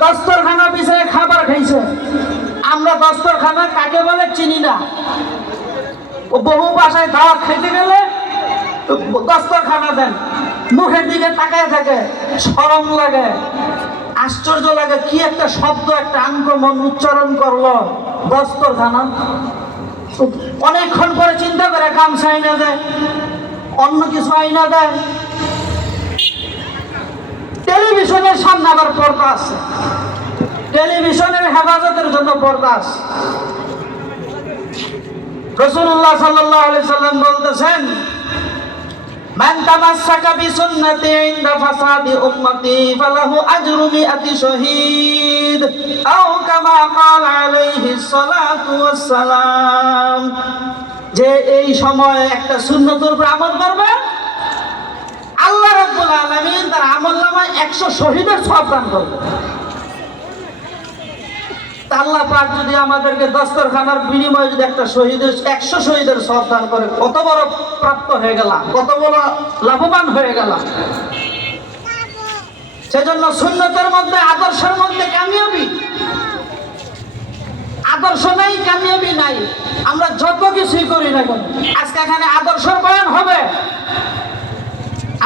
দস্তরখানা বিছায় খাবার খাইছে। আমরা দস্তরখানা কাকে বলে চিনি না। ও বহু বাসায় দাওয়াত খেতে গেলে দস্তরখানা দেন, মুখের দিকে তাকায় থাকে, শরম লাগে, আশ্চর্য লাগে, কি একটা শব্দ, একটা আনকমন উচ্চারণ করলো, দস্তরখানা। অনেকক্ষণ পরে চিন্তা করে গামছা আইনা দেয়, অন্য কিছু আইনা দেয়। টেলিভিশনের সামনে আবার পর্দা আছে, টেলিভিশনের হেফাজতের জন্য পর্দা আছে। রাসূলুল্লাহ সাল্লাল্লাহু আলাইহি সাল্লাম বলতেছেন, মান তামাসসাকা বিসুন্নতি ইনদা ফাসাদি উম্মতি ফালাহু আজরু মিআতি শাহীদ আও কামা ক্বালা আলাইহিস সালাতু ওয়াস সালাম। যে এই সময়ে একটা সুন্নতের উপর আমল করবে, আল্লাহ রাব্বুল আলামিন তার আমলনামায় 100 শহীদের সওয়াব দান করবে। আল্লাহ পাক যদি আমাদেরকে দস্তরখানার বিনিময়ে যদি একটা শহীদের 100 শহীদের সওয়াব দান করে, কত বড় প্রাপ্ত হয়ে গেলাম, কত বড় লাভবান হয়ে গেলাম। সেজন্য সুন্নতের মধ্যে, আদর্শের মধ্যে কামিয়াবি, আদর্শ নাই কামিয়াবি নাই। আমরা যত কিছুই করি না কেন, আজকে এখানে আদর্শের বয়ান হবে,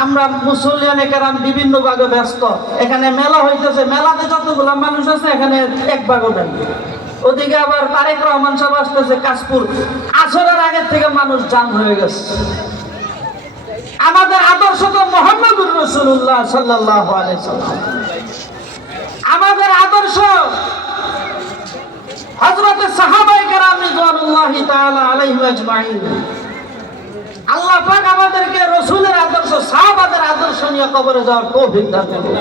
আমরা মুসল্লিয়ানে কেরাম বিভিন্ন ভাগে ব্যস্ত। এখানে মেলা হইতেছে, মেলাতে যতগুলা মানুষ আছে এখানে এক ভাগও নেই। ওদিকে আবার তারেক রহমান সাহেব আসতেছে কাশপুর, আসরের আগের থেকে মানুষ জাম হয়ে গেছে। আমাদের আদর্শ তো মুহাম্মদুর রাসূলুল্লাহ সাল্লাল্লাহু আলাইহি সাল্লাম। আমাদের আদর্শ হযরত সাহাবায়ে কেরাম রিদওয়ানুল্লাহি তাআলা আলাইহিম আজমাইন। আল্লাহ পাক আমাদেরকে রাসূলের আদর্শ, সাহাবাদের আদর্শ নিয়ে কবরে যাওয়ার তৌফিক দান করুন।